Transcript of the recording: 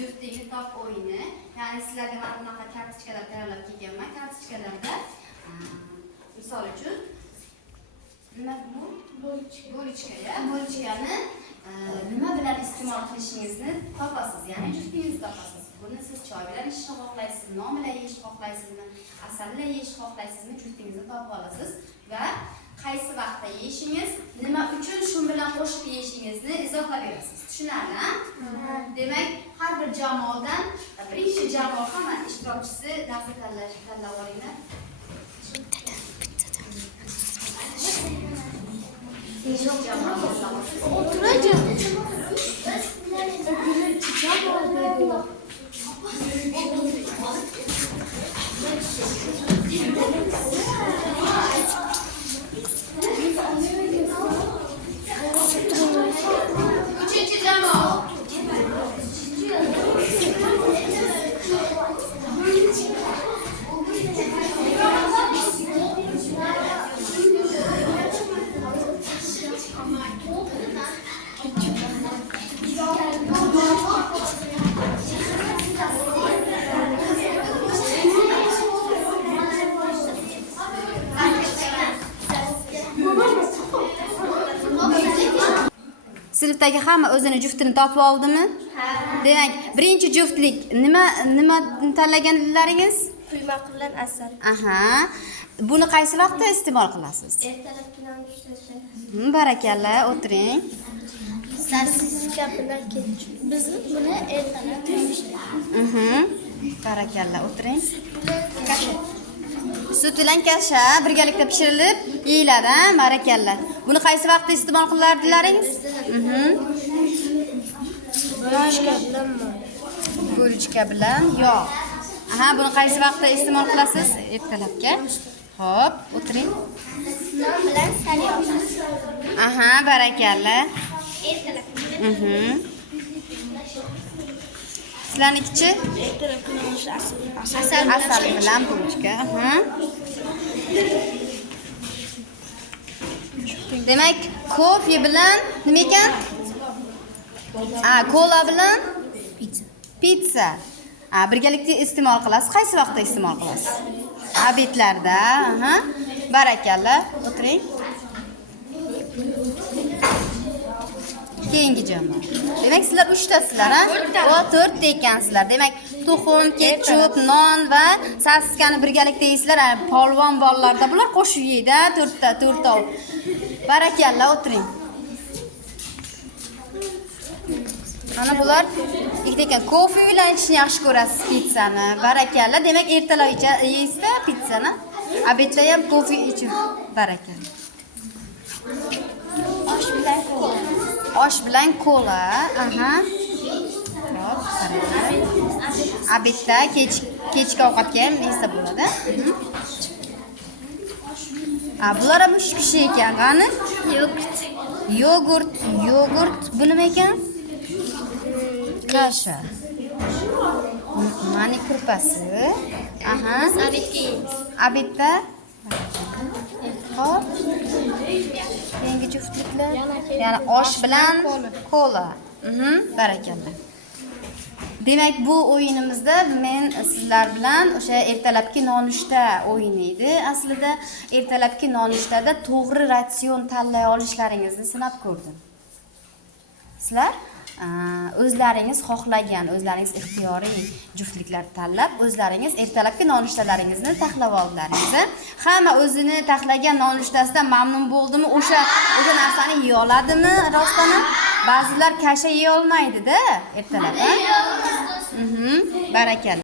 Juftlikni top o'yini. Ya'ni sizlarga mana bunaqa kartochkalar tayyorlab kelganman. Kartochkalarda misol uchun nima bu? Bo'lichkani nima bilan iste'mol qilishingizni topasiz. Ya'ni juftingizni topasiz. Buni siz choy bilan ichishni xohlaysizmi, non bilan yeyishni xohlaysizmi, asal bilan yeyishni xohlaysizmi, juftingizni topib olasiz va qaysi vaqtda yeyishingiz, nima uchun shu bilan qo'shib yeyishingizni izohlab berasiz. Tushunarli? Demak, har bir jamoadan birinchi jamoa hamma ishtirokchisi narsa tanlab olinglar. Üçüncü jamoa. Sinfdagi hamma o'zini juftini topib oldimi? Demak, birinchi juftlik nima tanlaganlaringiz? Quymoq bilan asal. Aha. Buni qaysi vaqtda iste'mol qilasiz? Ertalabki nonushtada. Barakalla, o'tiring. Sosiska bilan ketchup. Biz buni ertalab nonushtada. Barakalla, o'tiring. Sut bilan kasha birgalikda pishirilib yeyiladi, barakalla. Buni qaysi vaqtda iste'mol qilardilaringiz? Bo'lichka bilan yo'q. Aha, buni qaysi vaqtda iste'mol qilasiz? Ertalabga. Xo'p, o'tiring. Non bilan sariyog'. Aha, barakalla. Ertalabki. Sizlarnikichi? Ertalabki nonushta Asal bilan bo'lichka. Demak, kofe bilan nima ekan? Kola bilan pizza. Birgalikda iste'mol qilasiz. Qaysi vaqtda iste'mol qilasiz? Obedlarda, barakalla, o'tiring. Keyingi jamoa. Demak, sizlar 3 tasizlar, ha? Va 4 ta ekansizlar. Demak, tuxum, ketchup, non va sosiskani birgalikda yeysizlar. Polvon bolalarda bular qo'shib yeydi, 4 ta. Barakalla, o'tiring. Mana bular ikkita ekan. Kofe bilan ichishni yaxshi ko'rasiz pizzani. Barakalla. Demak, ertalab yeysizda pizzani. Obedda ham kofe ichib. Barakalla. Osh bilan kola. Hop, obedda kechki ovqatga ham yesa bo'ladi. Bular ham 3 kishi ekan, qani? Yogurt. Bu nima ekan? Kasha. Mani kurpasi. Obedda. Hop. Keyingi juftliklar. Ya'ni osh bilan kola. Barakalla. Demak, bu o'yinimizda men sizlar bilan o'sha ertalabki nonushta o'yini edi. Aslida ertalabki nonushtada to'g'ri ratsion tanlay olishlaringizni sinab ko'rdim. Sizlar o'zlaringiz xohlagan, o'zlaringiz ixtiyoriy juftliklar tanlab, o'zlaringiz ertalabki nonushtalaringizni taxlab oldilaringiz. Hamma o'zini taxlagan nonushtasidan mamnun bo'ldimi? O'sha narsani yeya oladimi rostdan? Ba'zilar kasha yeya olmaydi-da ertalab, Barakalla.